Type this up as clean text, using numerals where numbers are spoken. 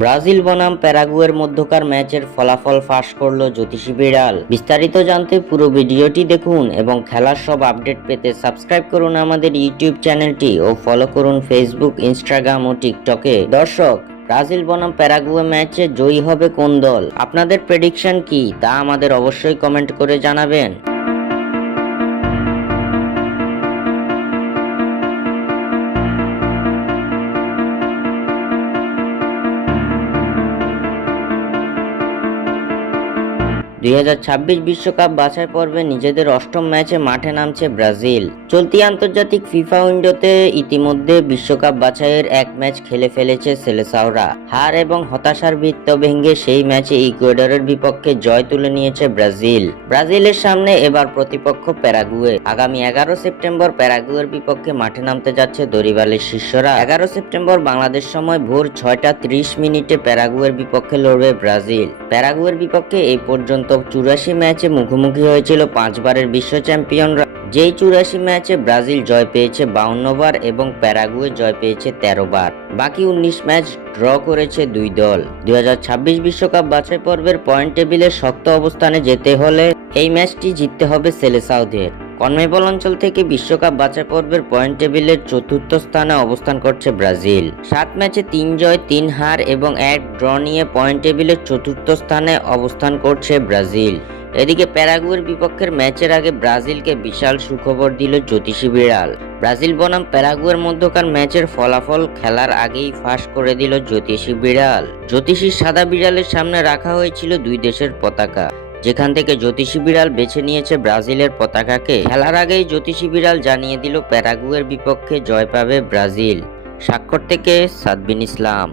Brazil বনাম প্যারাগুয়ের মধ্যকার ম্যাচের ফলাফল ফাঁস করলো জ্যোতিষী বিড়াল। বিস্তারিত জানতে পুরো ভিডিওটি দেখুন এবং খেলার সব আপডেট পেতে সাবস্ক্রাইব করুন আমাদের ইউটিউব চ্যানেলটি ও ফলো করুন ফেসবুক, ইনস্টাগ্রাম ও টিকটকে। দর্শক, ব্রাজিল বনাম প্যারাগুয়ে ম্যাচে জয়ী হবে কোন দল? আপনাদের প্রেডিকশন কি তা আমাদের অবশ্যই কমেন্ট করে জানাবেন। 2026 বিশ্বকাপ বাছাই পর্বে নিজেদের অষ্টম ম্যাচে মাঠে নামছে ব্রাজিল। চলতি আন্তর্জাতিক ফিফা উইন্ডোতে ইতিমধ্যে বিশ্বকাপ বাছাইয়ের এক ম্যাচ খেলে ফেলেছে সেলেসাওরা। হার এবং হতাশার বৃত্ত ভেঙে সেই ম্যাচে ইকুয়েডরের বিপক্ষে জয় তুলে নিয়েছে ব্রাজিল। ব্রাজিলের সামনে এবার প্রতিপক্ষ প্যারাগুয়ে। আগামী 11 সেপ্টেম্বর প্যারাগুয়ের বিপক্ষে মাঠে নামতে যাচ্ছে দরিবালের শিষ্যরা। 11 সেপ্টেম্বর বাংলাদেশ সময় ভোর 6টা 30 প্যারাগুয়ের বিপক্ষে লড়বে ব্রাজিল। প্যারাগুয়ের বিপক্ষে এই পর্যন্ত 84 ম্যাচে মুখোমুখি হয়েছিল 5 বারের বিশ্ব চ্যাম্পিয়নরা। যেই 84 ম্যাচে ব্রাজিল জয় পেয়েছে 52 বার এবং প্যারাগুয়ে জয় পেয়েছে 13 বার। বাকি 19 ম্যাচ ড্র করেছে দুই দল। 2026 বিশ্বকাপ বাছাই পর্বের পয়েন্ট টেবিলে শক্ত অবস্থানে যেতে হলে এই ম্যাচটি জিততে হবে সেলেসাওদের। কনমেবল অঞ্চল থেকে বিশ্বকাপ বাছাই পর্বের পয়েন্ট টেবিলের চতুর্থ স্থানে অবস্থান করছে ব্রাজিল। 7 ম্যাচে 3 জয় 3 হার এবং 1 ড্র নিয়ে পয়েন্ট টেবিলের চতুর্থ স্থানে অবস্থান করছে ব্রাজিল। এদিকে প্যারাগুয়ের বিপক্ষের ম্যাচের আগে ব্রাজিলকে বিশাল সুখবর দিল জ্যোতিষী বিড়াল। ব্রাজিল বনাম প্যারাগুয়ের মধ্যকার ম্যাচের ফলাফল খেলার আগেই ফাঁস করে দিল জ্যোতিষী বিড়াল। জ্যোতিষীর সাদা বিড়ালের সামনে রাখা হয়েছিল দুই দেশের পতাকা, যেখান থেকে জ্যোতিষী বিড়াল বেছে নিয়েছে ব্রাজিলের পতাকাকে। খেলার আগেই জ্যোতিষী বিড়াল জানিয়ে দিল প্যারাগুয়ের বিপক্ষে জয় পাবে ব্রাজিল। স্বাক্ষর থেকে সাদবিন ইসলাম।